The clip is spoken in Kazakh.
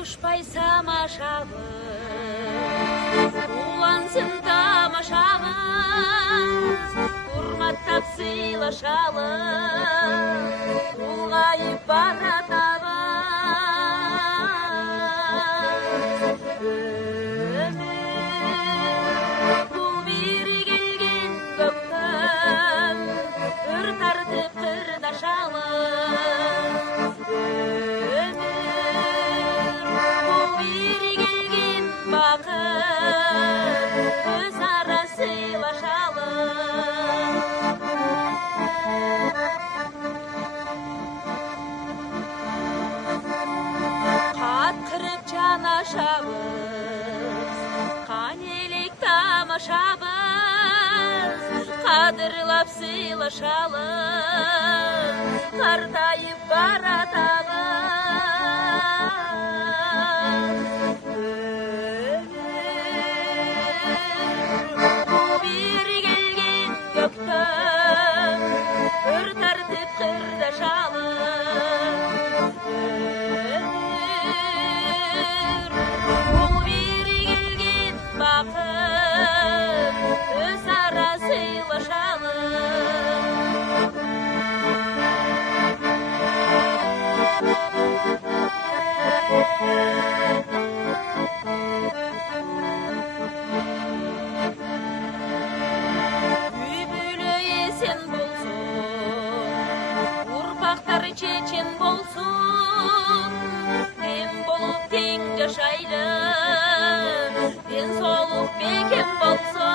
ұшпай самашабыз, улансын тамашабыз, құрматтап сыйлашабыз, ұлғайып баратабыз. Өмір бұл бері келген көктем, өр тартып қырдашабыз. Өзара сыйлашалып, қатқырып жанашабыз, қанелік тамашабыз, қадырлап сыйлашалып, қартайып баратабыз. Өр тартып қырдашалып, бұл бері келген бақыт, өзара сыйлашалып. Чечен болсын, дем болып тең жашайлы, денсаулық бекем болсын.